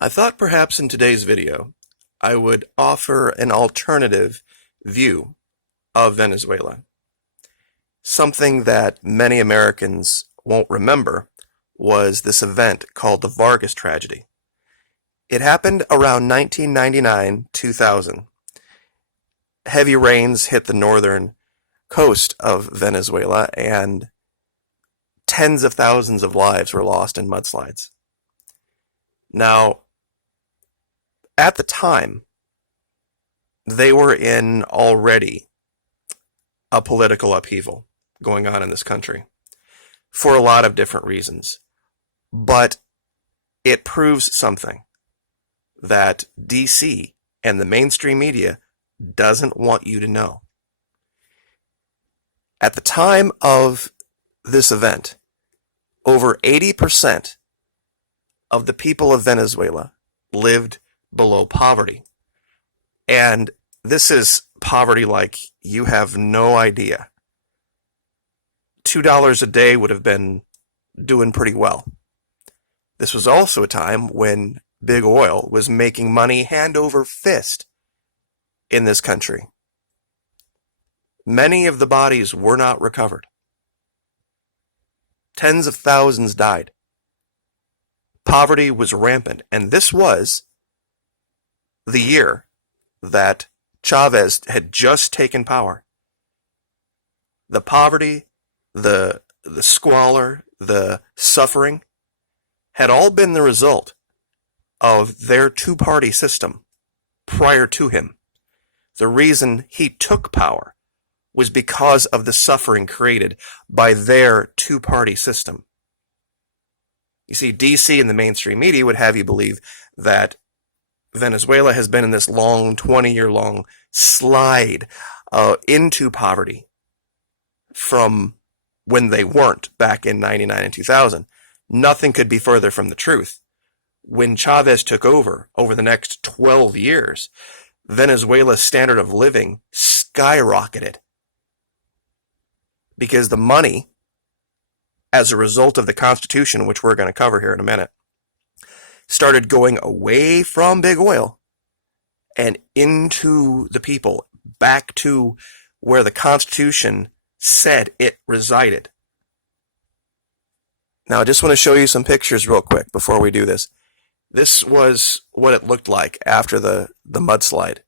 I thought perhaps in today's video I would offer an alternative view of Venezuela. Something that many Americans won't remember was this event called the Vargas tragedy. It happened around 1999-2000. Heavy rains hit the northern coast of Venezuela and tens of thousands of lives were lost in mudslides. Now, at the time, they were in already a political upheaval going on in this country for a lot of different reasons. But it proves something that DC and the mainstream media doesn't want you to know. At the time of this event, over 80% of the people of Venezuela lived below poverty. And this is poverty like you have no idea. $2 a day would have been doing pretty well. This was also a time when Big Oil was making money hand over fist in this country. Many of the bodies were not recovered. Tens of thousands died. Poverty was rampant, and this was the year that Chavez had just taken power. The poverty, the squalor, the suffering had all been the result of their two-party system prior to him. The reason he took power was because of the suffering created by their two-party system. You see, DC and the mainstream media would have you believe that Venezuela has been in this long, 20-year-long slide into poverty from when they weren't back in 99 and 2000. Nothing could be further from the truth. When Chavez took over the next 12 years, Venezuela's standard of living skyrocketed because the money, as a result of the Constitution, which we're going to cover here in a minute, started going away from Big Oil and into the people, back to where the Constitution said it resided. Now, I just want to show you some pictures real quick before we do this. This was what it looked like after the mudslide.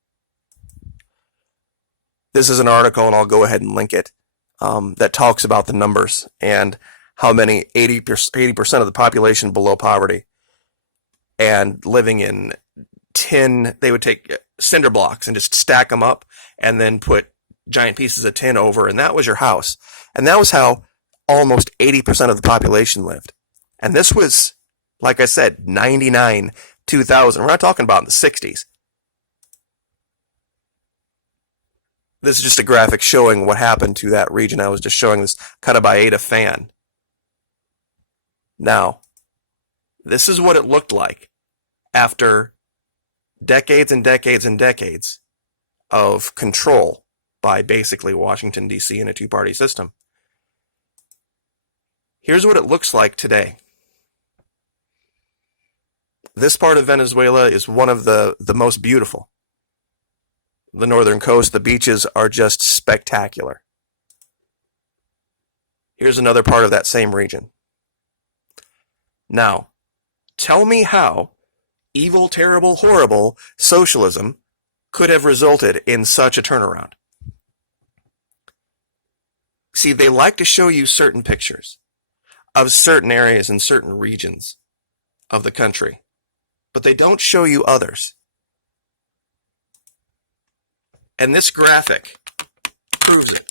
This is an article, and I'll go ahead and link it, that talks about the numbers and how many 80% of the population below poverty and living in tin. They would take cinder blocks and just stack them up and then put giant pieces of tin over, and that was your house. And that was how almost 80% of the population lived. And this was, like I said, 99, 2000. We're not talking about in the 60s. This is just a graphic showing what happened to that region. I was just showing this cut of by Ada Fan. Now, this is what it looked like after decades and decades and decades of control by basically Washington, D.C. in a two-party system. Here's what it looks like today. This part of Venezuela is one of the most beautiful. The northern coast, the beaches are just spectacular. Here's another part of that same region. Now, tell me how evil, terrible, horrible socialism could have resulted in such a turnaround. See, they like to show you certain pictures of certain areas and certain regions of the country, but they don't show you others. And this graphic proves it.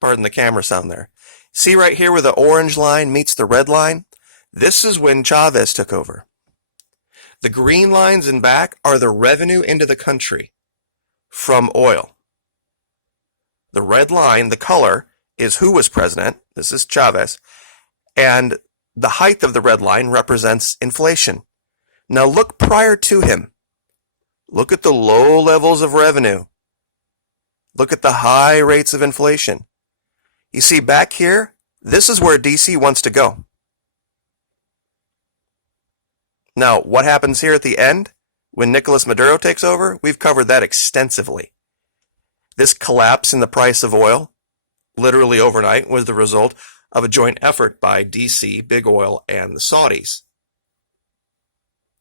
Pardon the camera sound there. See right here where the orange line meets the red line? This is when Chavez took over. The green lines in back are the revenue into the country from oil. The red line, the color, is who was president. This is Chavez. And the height of the red line represents inflation. Now look prior to him. Look at the low levels of revenue. Look at the high rates of inflation. You see back here, this is where DC wants to go. Now, what happens here at the end when Nicolas Maduro takes over? We've covered that extensively. This collapse in the price of oil, literally overnight, was the result of a joint effort by DC, Big Oil, and the Saudis,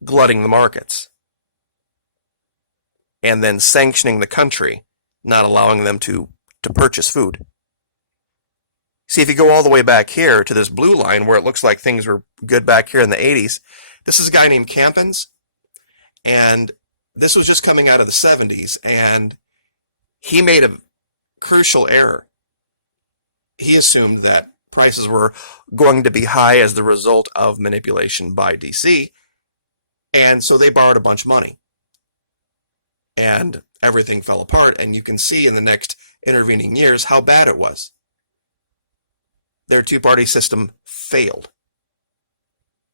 glutting the markets, and then sanctioning the country, not allowing them to purchase food. See, if you go all the way back here to this blue line where it looks like things were good back here in the 80s, this is a guy named Campins, and this was just coming out of the 70s, and he made a crucial error. He assumed that prices were going to be high as the result of manipulation by DC, and so they borrowed a bunch of money. And everything fell apart, and you can see in the next intervening years how bad it was. Their two-party system failed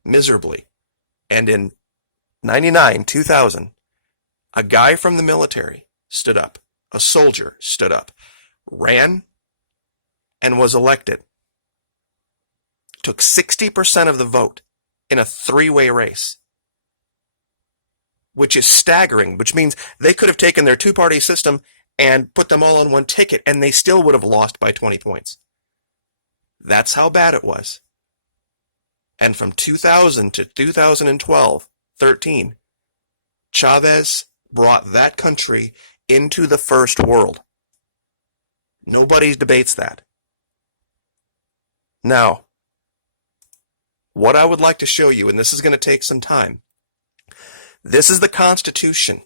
miserably. And in 99, 2000, a guy from the military stood up, a soldier stood up, ran, and was elected. Took 60% of the vote in a three-way race, which is staggering, which means they could have taken their two-party system and put them all on one ticket, and they still would have lost by 20 points. That's how bad it was. And from 2000 to 2012, 13, Chavez brought that country into the first world. Nobody debates that. Now, what I would like to show you, and this is going to take some time, this is the Constitution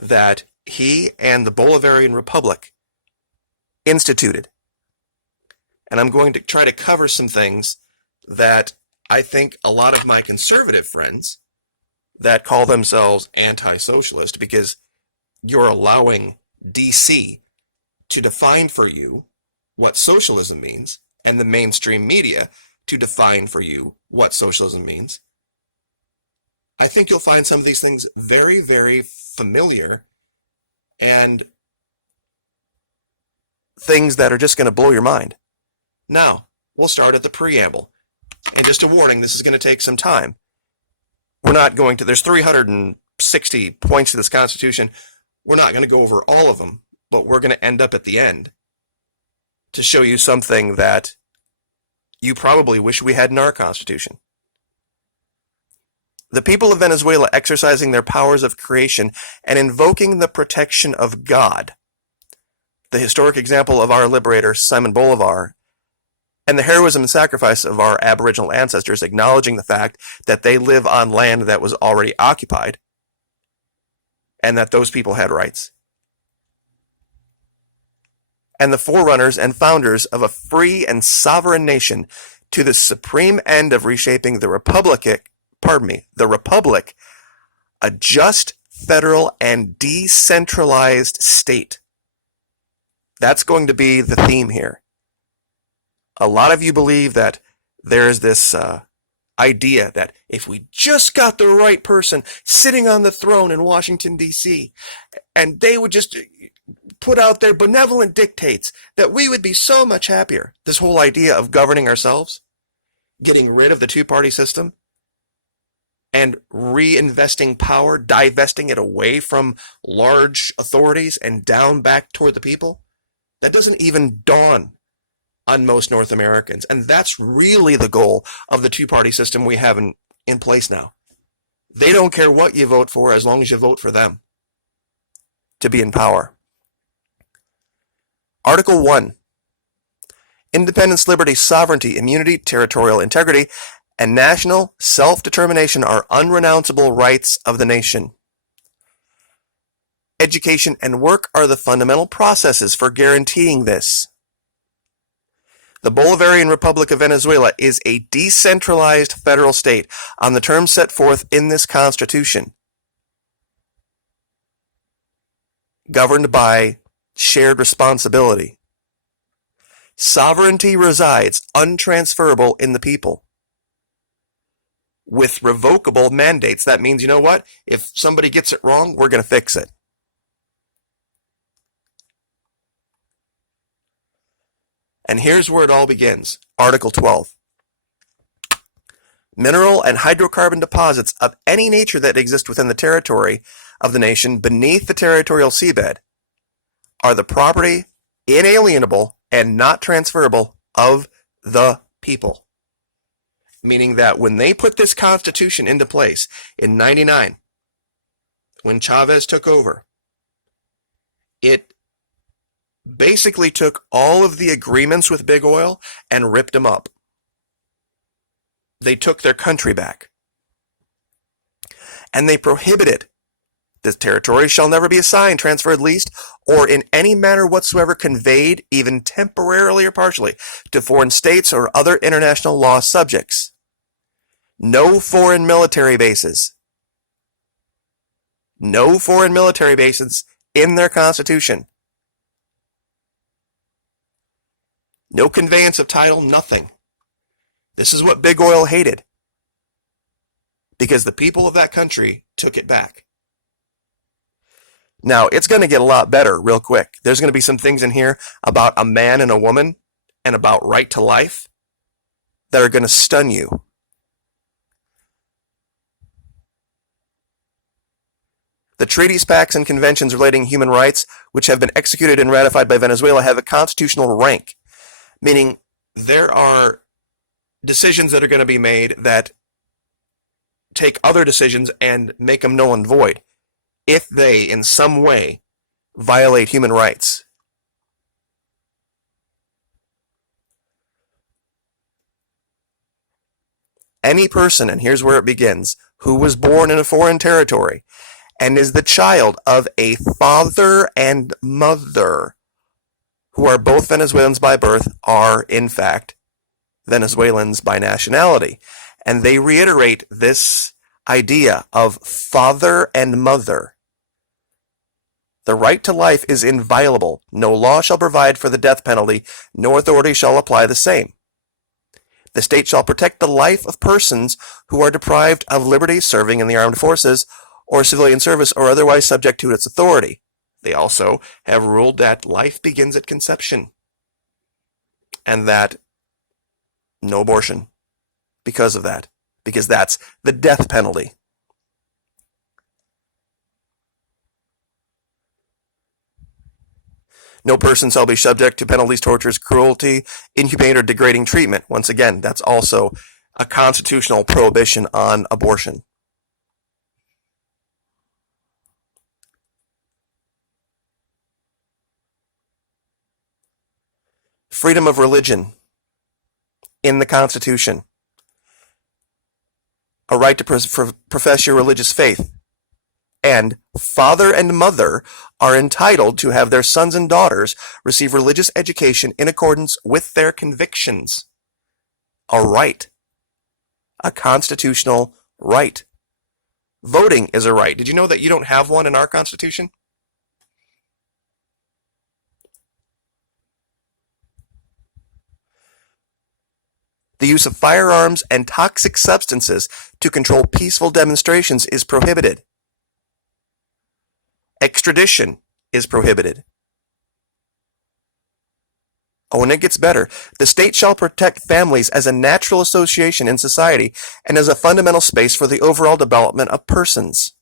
that he and the Bolivarian Republic instituted. And I'm going to try to cover some things that I think a lot of my conservative friends that call themselves anti-socialist, because you're allowing DC to define for you what socialism means, and the mainstream media to define for you what socialism means. I think you'll find some of these things very, very familiar, and things that are just going to blow your mind. Now, we'll start at the preamble. And just a warning, this is going to take some time. We're not going to, there's 360 points to this Constitution. We're not going to go over all of them, but we're going to end up at the end to show you something that you probably wish we had in our Constitution. The people of Venezuela exercising their powers of creation and invoking the protection of God. The historic example of our liberator, Simon Bolivar, and the heroism and sacrifice of our Aboriginal ancestors, acknowledging the fact that they live on land that was already occupied, and that those people had rights. And the forerunners and founders of a free and sovereign nation to the supreme end of reshaping the republic, a just, federal, and decentralized state. That's going to be the theme here. A lot of you believe that there's this idea that if we just got the right person sitting on the throne in Washington, D.C., and they would just put out their benevolent dictates, that we would be so much happier. This whole idea of governing ourselves, getting rid of the two-party system, and reinvesting power, divesting it away from large authorities and down back toward the people, that doesn't even dawn on most North Americans. And that's really the goal of the two-party system we have in place now. They don't care what you vote for as long as you vote for them to be in power. Article 1. Independence, liberty, sovereignty, immunity, territorial integrity, and national self-determination are unrenounceable rights of the nation. Education and work are the fundamental processes for guaranteeing this. The Bolivarian Republic of Venezuela is a decentralized federal state on the terms set forth in this Constitution, governed by shared responsibility. Sovereignty resides untransferable in the people, with revocable mandates. That means, you know what? If somebody gets it wrong, we're going to fix it. And here's where it all begins. Article 12. Mineral and hydrocarbon deposits of any nature that exist within the territory of the nation beneath the territorial seabed are the property, inalienable and not transferable, of the people. Meaning that when they put this Constitution into place in 99, when Chavez took over, it basically took all of the agreements with Big Oil and ripped them up. They took their country back. And they prohibited this territory shall never be assigned, transferred, leased, or in any manner whatsoever conveyed, even temporarily or partially, to foreign states or other international law subjects. No foreign military bases. No foreign military bases in their constitution. No conveyance of title, nothing. This is what Big Oil hated, because the people of that country took it back. Now, it's going to get a lot better real quick. There's going to be some things in here about a man and a woman and about right to life that are going to stun you. The treaties, pacts, and conventions relating human rights, which have been executed and ratified by Venezuela, have a constitutional rank, meaning there are decisions that are going to be made that take other decisions and make them null and void if they, in some way, violate human rights. Any person, and here's where it begins, who was born in a foreign territory and is the child of a father and mother who are both Venezuelans by birth are, in fact, Venezuelans by nationality. And they reiterate this idea of father and mother. The right to life is inviolable. No law shall provide for the death penalty, no authority shall apply the same. The state shall protect the life of persons who are deprived of liberty serving in the armed forces or civilian service or otherwise subject to its authority. They also have ruled that life begins at conception and that no abortion because of that, because that's the death penalty. No person shall be subject to penalties, tortures, cruelty, inhumane, or degrading treatment. Once again, that's also a constitutional prohibition on abortion. Freedom of religion in the Constitution. A right to profess your religious faith. And father and mother are entitled to have their sons and daughters receive religious education in accordance with their convictions. A right. A constitutional right. Voting is a right. Did you know that you don't have one in our Constitution? The use of firearms and toxic substances to control peaceful demonstrations is prohibited. Extradition is prohibited. Oh, and it gets better. The state shall protect families as a natural association in society and as a fundamental space for the overall development of persons.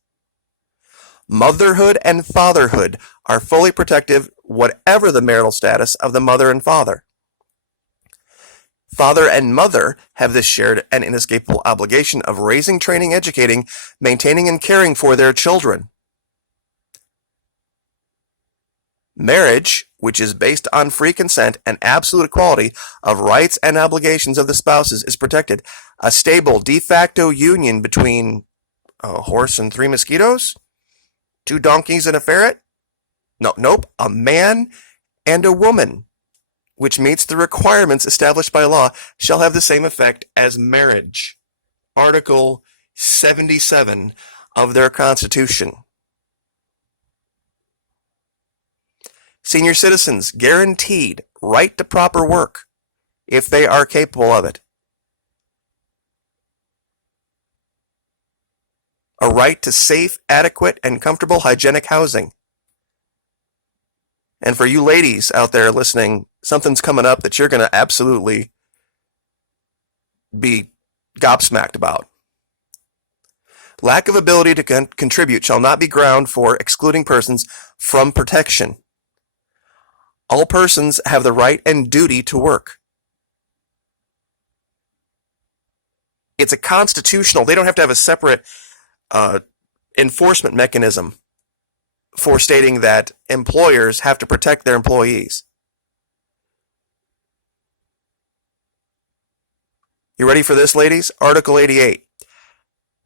Motherhood and fatherhood are fully protective, whatever the marital status of the mother and father. Father and mother have this shared and inescapable obligation of raising, training, educating, maintaining, and caring for their children. Marriage, which is based on free consent and absolute equality of rights and obligations of the spouses, is protected. A stable de facto union between a horse and three mosquitoes? 2 donkeys and a ferret? Nope. A man and a woman, which meets the requirements established by law, shall have the same effect as marriage. Article 77 of their Constitution. Senior citizens guaranteed right to proper work if they are capable of it. A right to safe, adequate, and comfortable hygienic housing. And for you ladies out there listening, something's coming up that you're going to absolutely be gobsmacked about. Lack of ability to contribute shall not be ground for excluding persons from protection. All persons have the right and duty to work. It's a constitutional, they don't have to have a separate enforcement mechanism for stating that employers have to protect their employees. You ready for this, ladies? Article 88.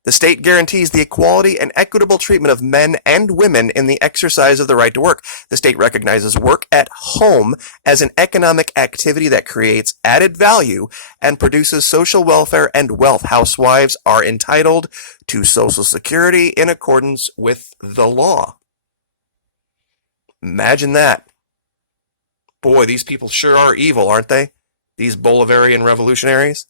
The state guarantees the equality and equitable treatment of men and women in the exercise of the right to work. The state recognizes work at home as an economic activity that creates added value and produces social welfare and wealth. Housewives are entitled to Social Security in accordance with the law. Imagine that. Boy, these people sure are evil, aren't they? These Bolivarian revolutionaries.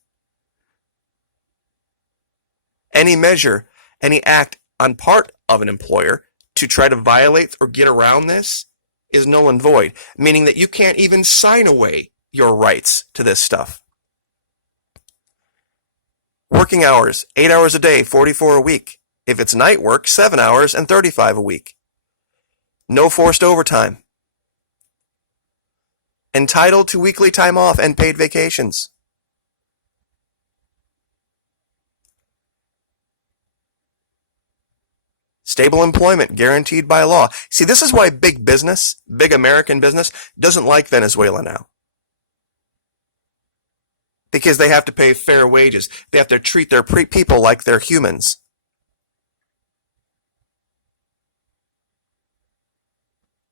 Any measure, any act on part of an employer to try to violate or get around this is null and void, meaning that you can't even sign away your rights to this stuff. Working hours, 8 hours a day, 44 a week. If it's night work, 7 hours and 35 a week. No forced overtime. Entitled to weekly time off and paid vacations. Stable employment guaranteed by law. See, this is why big business, big American business, doesn't like Venezuela now. Because they have to pay fair wages. They have to treat their people like they're humans.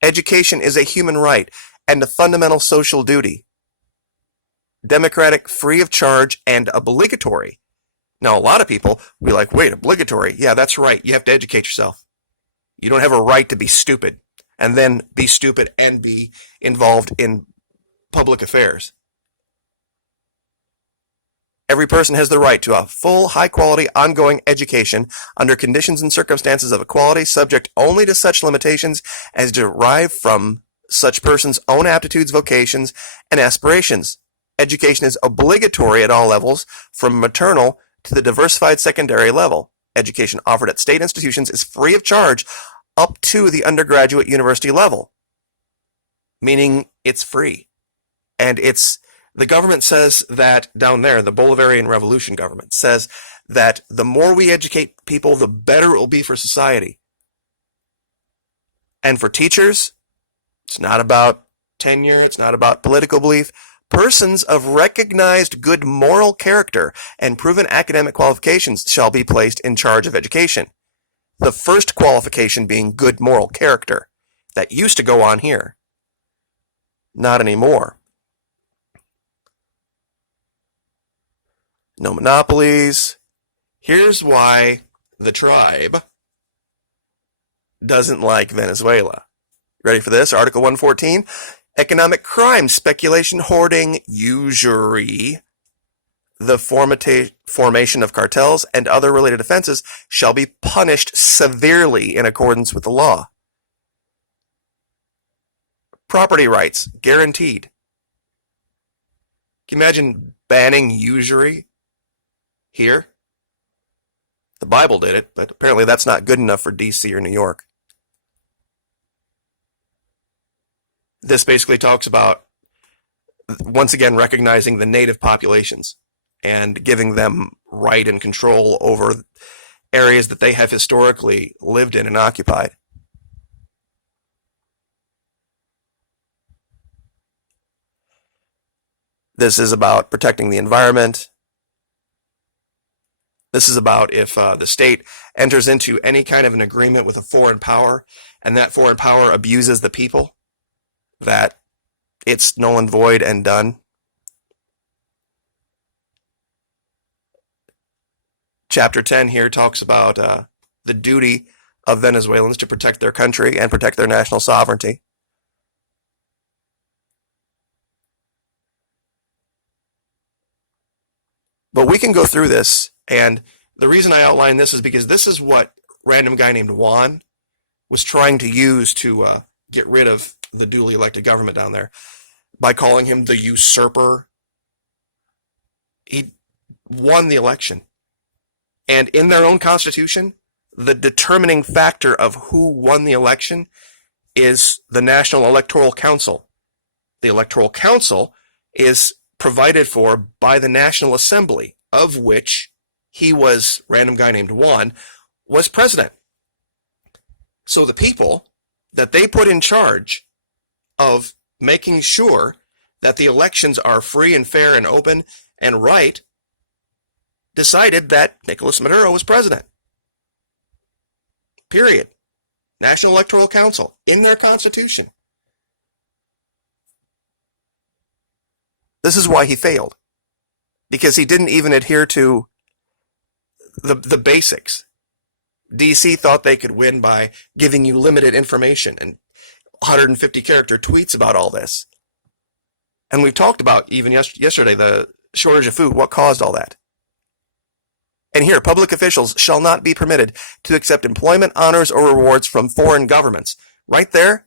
Education is a human right and a fundamental social duty. Democratic, free of charge, and obligatory. Now, a lot of people will be like, wait, obligatory? Yeah, that's right. You have to educate yourself. You don't have a right to be stupid and then be stupid and be involved in public affairs. Every person has the right to a full, high-quality, ongoing education under conditions and circumstances of equality, subject only to such limitations as derive from such person's own aptitudes, vocations, and aspirations. Education is obligatory at all levels, from maternal to the diversified secondary level. Education offered at state institutions is free of charge up to the undergraduate university level, meaning it's free. And the government says that down there, the Bolivarian Revolution government says that the more we educate people, the better it will be for society. And for teachers, it's not about tenure, it's not about political belief. Persons of recognized good moral character and proven academic qualifications shall be placed in charge of education. The first qualification being good moral character. That used to go on here. Not anymore. No monopolies. Here's why the tribe doesn't like Venezuela. Ready for this? Article 114. Economic crime, speculation, hoarding, usury, the formation of cartels, and other related offenses shall be punished severely in accordance with the law. Property rights, guaranteed. Can you imagine banning usury here? The Bible did it, but apparently that's not good enough for D.C. or New York. This basically talks about, once again, recognizing the native populations and giving them right and control over areas that they have historically lived in and occupied. This is about protecting the environment. This is about if the state enters into any kind of an agreement with a foreign power and that foreign power abuses the people, that it's null and void and done. Chapter 10 here talks about the duty of Venezuelans to protect their country and protect their national sovereignty. But we can go through this, and the reason I outline this is because this is what random guy named Juan was trying to use to get rid of the duly elected government down there by calling him the usurper. He won the election. And in their own constitution, the determining factor of who won the election is the National Electoral Council. The Electoral Council is provided for by the National Assembly, of which he was, random guy named Juan, was president. So the people that they put in charge of making sure that the elections are free and fair and open and right decided that Nicolas Maduro was president. Period. National Electoral Council, in their constitution. This is why he failed. Because he didn't even adhere to the basics. DC thought they could win by giving you limited information and 150 character tweets about all this. And we've talked about, even yesterday, the shortage of food. What caused all that? And here, public officials shall not be permitted to accept employment, honors, or rewards from foreign governments. Right there,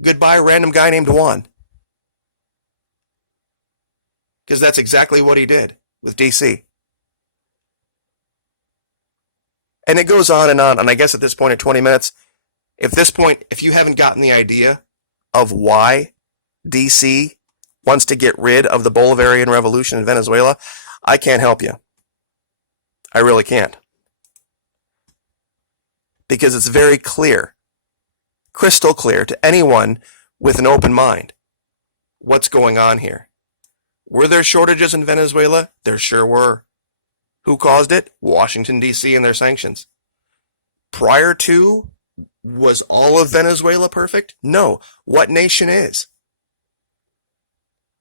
goodbye, random guy named Juan. Because that's exactly what he did with DC. And it goes on, and I guess at this point, at 20 minutes, if you haven't gotten the idea of why DC wants to get rid of the Bolivarian Revolution in Venezuela, I can't help you. I really can't. Because it's very clear, crystal clear to anyone with an open mind, what's going on here. Were there shortages in Venezuela? There sure were. Who caused it? Washington, D.C. and their sanctions. Prior to, was all of Venezuela perfect? No. What nation is?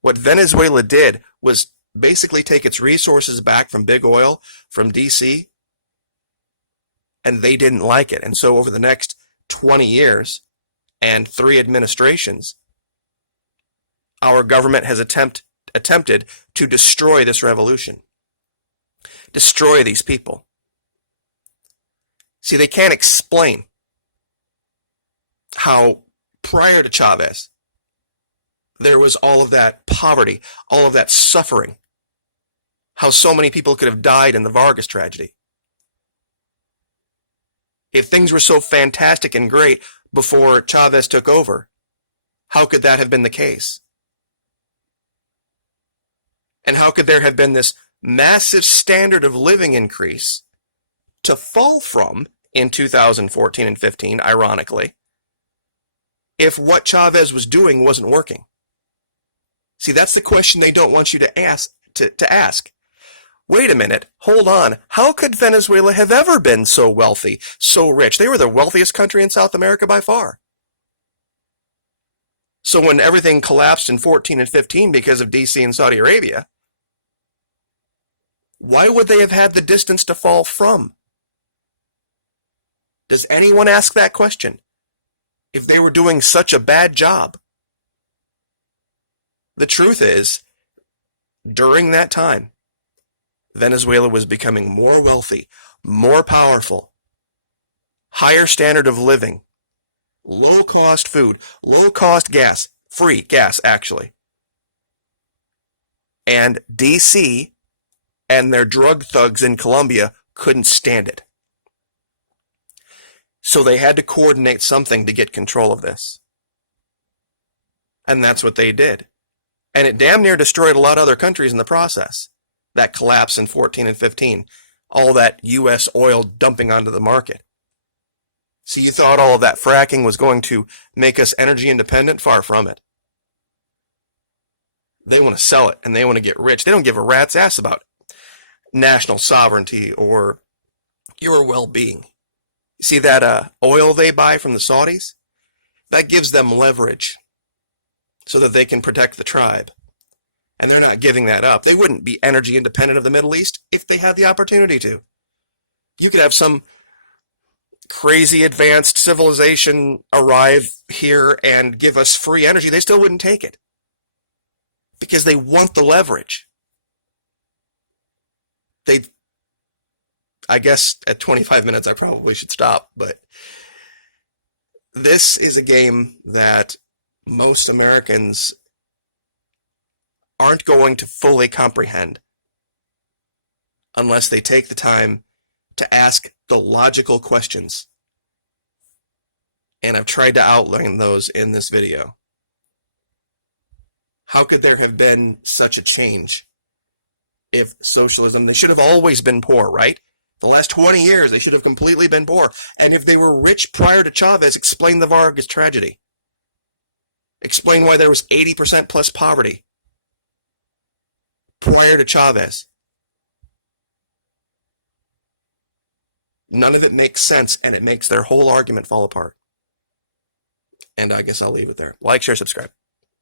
What Venezuela did was basically take its resources back from big oil, from DC, and they didn't like it. And so over the next 20 years and 3 administrations, our government has attempted to destroy this revolution, destroy these people. See, they can't explain how prior to Chavez, there was all of that poverty, all of that suffering, how so many people could have died in the Vargas tragedy. If things were so fantastic and great before Chavez took over, how could that have been the case? And how could there have been this massive standard of living increase to fall from in 2014 and 15, ironically, if what Chavez was doing wasn't working? See, that's the question they don't want you to ask. Wait a minute, hold on. How could Venezuela have ever been so wealthy, so rich? They were the wealthiest country in South America by far. So when everything collapsed in 14 and 15 because of DC and Saudi Arabia, why would they have had the distance to fall from? Does anyone ask that question? If they were doing such a bad job? The truth is, during that time, Venezuela was becoming more wealthy, more powerful, higher standard of living, low-cost food, low-cost gas, free gas, actually. And DC and their drug thugs in Colombia couldn't stand it. So they had to coordinate something to get control of this. And that's what they did. And it damn near destroyed a lot of other countries in the process. That collapse in 14 and 15. All that U.S. oil dumping onto the market. So you thought all of that fracking was going to make us energy independent? Far from it. They want to sell it and they want to get rich. They don't give a rat's ass about national sovereignty or your well-being. You see that oil they buy from the Saudis? That gives them leverage so that they can protect the tribe. And they're not giving that up. They wouldn't be energy independent of the Middle East if they had the opportunity to. You could have some crazy advanced civilization arrive here and give us free energy. They still wouldn't take it because they want the leverage. I guess at 25 minutes I probably should stop, but this is a game that most Americans aren't going to fully comprehend unless they take the time to ask the logical questions. And I've tried to outline those in this video. How could there have been such a change if socialism, they should have always been poor, right? The last 20 years, they should have completely been poor. And if they were rich prior to Chavez, explain the Vargas tragedy. Explain why there was 80% plus poverty prior to Chavez. None of it makes sense, and it makes their whole argument fall apart. And I guess I'll leave it there. Like, share, subscribe.